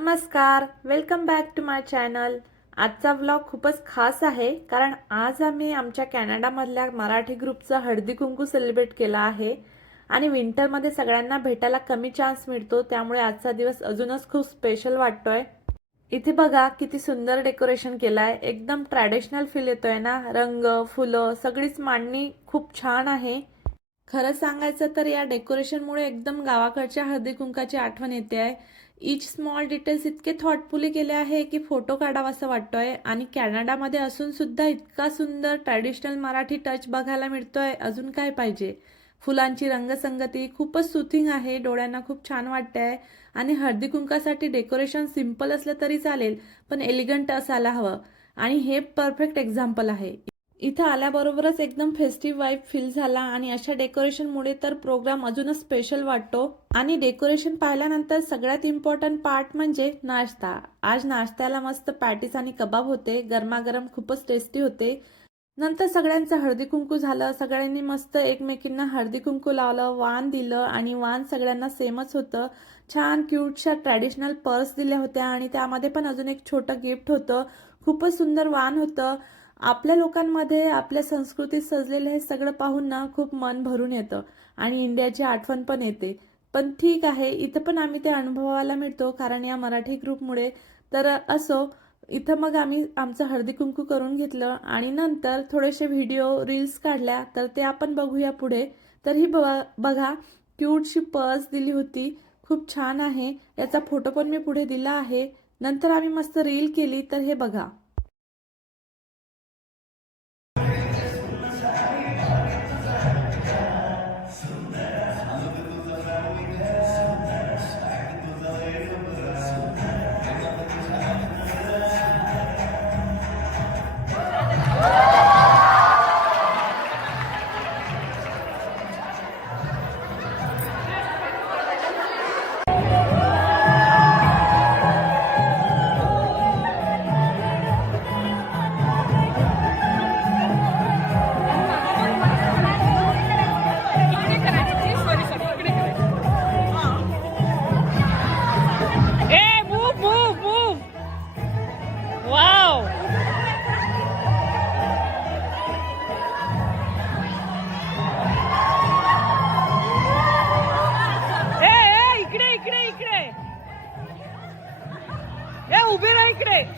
नमस्कार welcome back to my channel आजचा vlog खूपच खास आहे कारण आज आम्ही आमच्या कॅनडामधल्या मराठी ग्रुपचा हळदी कुंकू सेलिब्रेट केला आहे. आणि विंटरमध्ये सगळ्यांना भेटायला कमी चान्स मिळतो त्यामुळे आजचा दिवस अजूनच खूप स्पेशल वाटतोय. इथे बघा किती सुंदर डेकोरेशन केलं आहे एकदम ट्रॅडिशनल फील येतोय ना? रंग फुलं सगळीच मांडणी खूप छान आहे. खरं सांगायचं तर या डेकोरेशनमुळे एकदम गावाकडच्या हळदी कुंकाची आठवण येते आहे. इच स्मॉल डिटेल्स इतके थॉटफुली केले आहे की फोटो काढावा असं वाटतोय. आणि कॅनडामध्ये असून सुद्धा इतका सुंदर ट्रॅडिशनल मराठी टच बघायला मिळतोय. अजून काय पाहिजे? फुलांची रंगसंगती खूपच सुथिंग आहे. डोळ्यांना खूप छान वाटते आहे आणि हळदी कुंकासाठी डेकोरेशन सिंपल असलं तरी चालेल पण एलिगंट असायला हवं. आणि हे परफेक्ट एक्झाम्पल आहे. इथं आल्याबरोबरच एकदम फेस्टिव्ह वाईब फील झाला आणि अशा डेकोरेशनमुळे तर प्रोग्राम अजूनच स्पेशल वाटतो. आणि डेकोरेशन पाहिल्यानंतर सगळ्यात इम्पॉर्टंट पार्ट म्हणजे नाश्ता. आज नाश्त्याला मस्त पॅटीस आणि कबाब होते. गरमागरम खूपच टेस्टी होते. नंतर सगळ्यांचं हळदी कुंकू झालं. सगळ्यांनी मस्त एकमेकींना हळदी कुंकू लावलं वान दिलं आणि वान सगळ्यांना सेमच होतं. छान क्यूटशा ट्रॅडिशनल पर्स दिल्या होत्या आणि त्यामध्ये पण अजून एक छोटं गिफ्ट होतं. खूपच सुंदर वान होतं. आपल्या लोकांमध्ये आपल्या संस्कृतीत सजलेलं हे सगळं पाहून ना खूप मन भरून येतं आणि इंडियाची आठवण पण येते. पण ठीक आहे इथं पण आम्ही ते अनुभवायला मिळतो कारण या मराठी ग्रुपमुळे तर असो इथं मग आम्ही आमचं हळदी कुंकू करून घेतलं आणि नंतर थोडेसे व्हिडिओ रील्स काढल्या तर ते आपण बघूया पुढे. तर ही ब बघा क्यूटशी पर्स दिली होती खूप छान आहे याचा फोटो पण मी पुढे दिला आहे. नंतर आम्ही मस्त रील केली तर हे बघा.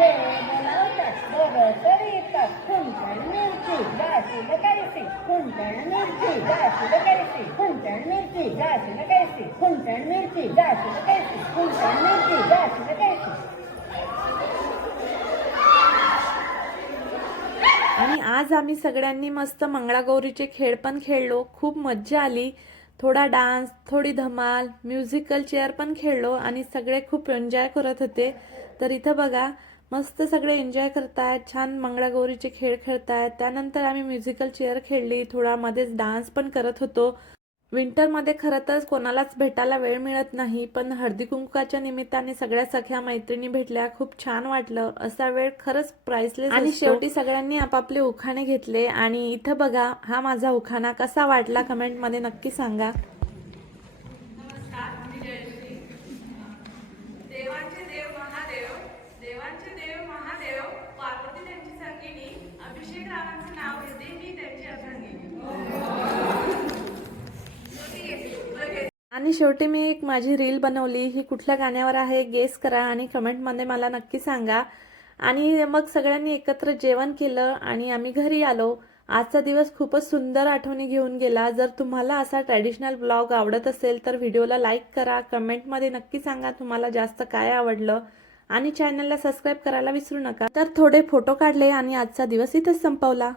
मिरची आणि आज आम्ही सगळ्यांनी मस्त मंगळागौरीचे खेळ पण खेळलो. खूप मज्जा आली. थोडा डान्स थोडी धमाल म्युझिकल चेअर पण खेळलो आणि सगळे खूप एन्जॉय करत होते. तर इथं बघा मस्त सगळे एन्जॉय करतायत छान मंगळागौरीचे खेळ खेळतायत. त्यानंतर आम्ही म्युझिकल चेअर खेळली थोडा मध्येच डान्स पण करत होतो. विंटरमध्ये खरं तर कोणालाच भेटायला वेळ मिळत नाही पण हळदी कुंकवाच्या निमित्ताने सगळ्या सख्या मैत्रिणी भेटल्या खूप छान वाटलं. असा वेळ खरंच प्राइसलेस आणि शेवटी सगळ्यांनी आपापले उखाणे घेतले. आणि इथं बघा हा माझा उखाणा कसा वाटला कमेंटमध्ये नक्की सांगा. आणि शेवटी मी एक माझी रील बनवली. ही कुठल्या गाण्यावर आहे गेस करा आणि कमेंटमध्ये मला नक्की सांगा. आणि मग सगळ्यांनी एकत्र जेवण केलं आणि आम्ही घरी आलो. आजचा दिवस खूपच सुंदर आठवणी घेऊन गेला. जर तुम्हाला असा ट्रॅडिशनल ब्लॉग आवडत असेल तर व्हिडिओला लाईक करा. कमेंटमध्ये नक्की सांगा तुम्हाला जास्त काय आवडलं. आणि चॅनलला सबस्क्राईब करायला विसरू नका. तर थोडे फोटो काढले आणि आजचा दिवस इथंच संपवला.